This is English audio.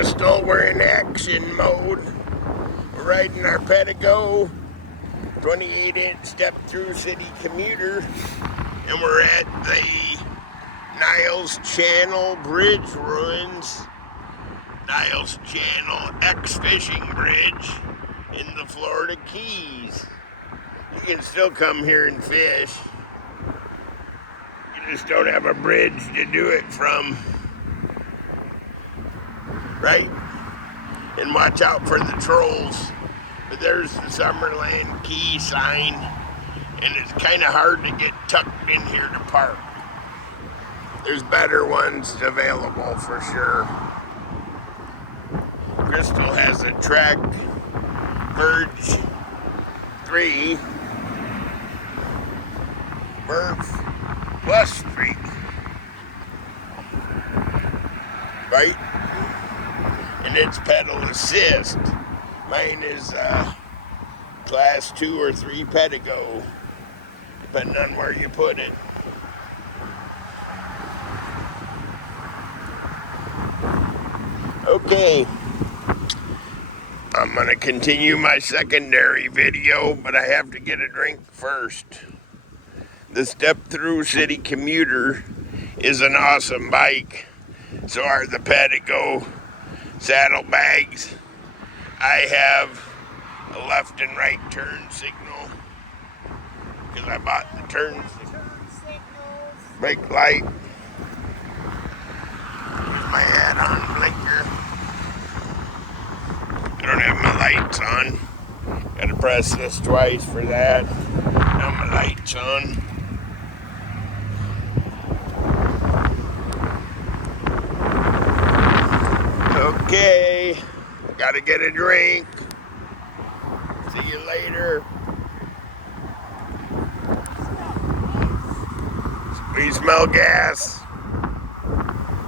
Crystal, we're in action mode. We're riding our Pedego 28-inch Step-Thru City Commuter, and we're at the Niles Channel Bridge ruins. Niles Channel ex-fishing bridge in the Florida Keys. You can still come here and fish. You just don't have a bridge to do it from, right? And watch out for the trolls. But there's the Summerland Key sign, and it's kind of hard to get tucked in here to park. There's better ones available for sure. Crystal has a Trek Verge 3 Murph Plus Street, right? And it's pedal assist. Mine is class 2 or 3 Pedego, depending on where you put it. Okay, I'm gonna continue my secondary video, but I have to get a drink first. The Step-Thru City Commuter is an awesome bike. So are the Pedego saddlebags. I have a left and right turn signal because I bought the turn brake light. Here's my add-on blinker. I don't have my lights on. Gotta press this twice for that. Now my lights on. Okay, gotta get a drink. See you later. We smell gas.